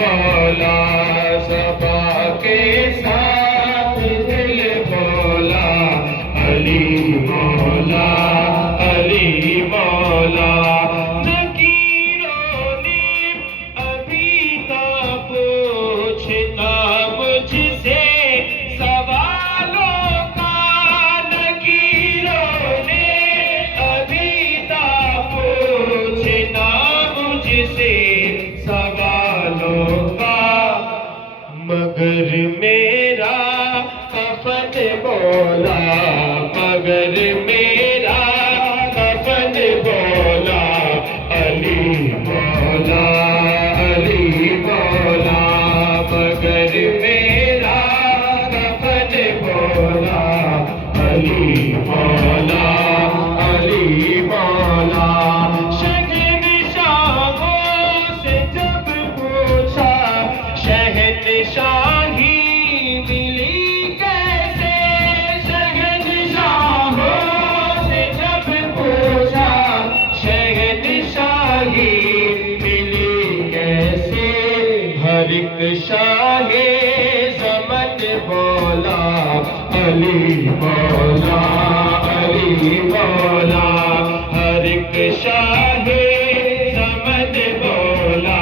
مولا صفا کے ساتھ دل بولا علی مولا علی مولا نکیروں نے ابھی نہ پوچھنا مجھ سے سوالوں کا نکیروں نے ابھی نہ پوچھنا مجھ سے سوالوں کا مگر میرا کفن بولا مگر میرا کفن بولا علی مولا علی مولا مگر میرا کفن بولا علی مولا علی مولا شہنشاہوں سے جب پوچھا شہنشاہی ملی کیسے شہنشاہوں سے جب پوچھا شہنشاہی ملی کیسے ہر ایک شاہ زمن بولا علی مولا علی مولا ہر ایک شاہ زمن بولا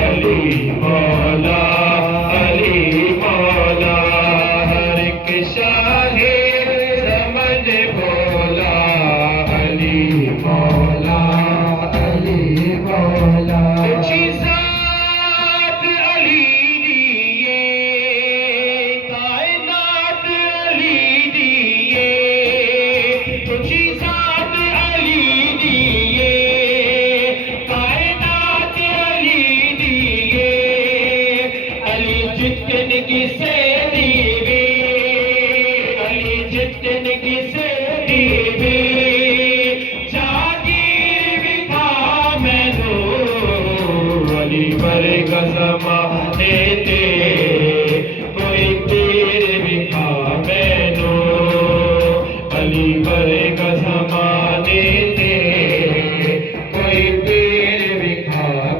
علی مولا علی مولا ہر ایک شاہ زمن بولا علی مولا علی مولا اونچی ذات علی دیے کائنات علی دیے اونچی ذات علی دیے کائنات علی دیے علی جتن کسے دیوے علی جتن کسے دیوے جاگیر بھی تھا میں علی پر قسم دیتے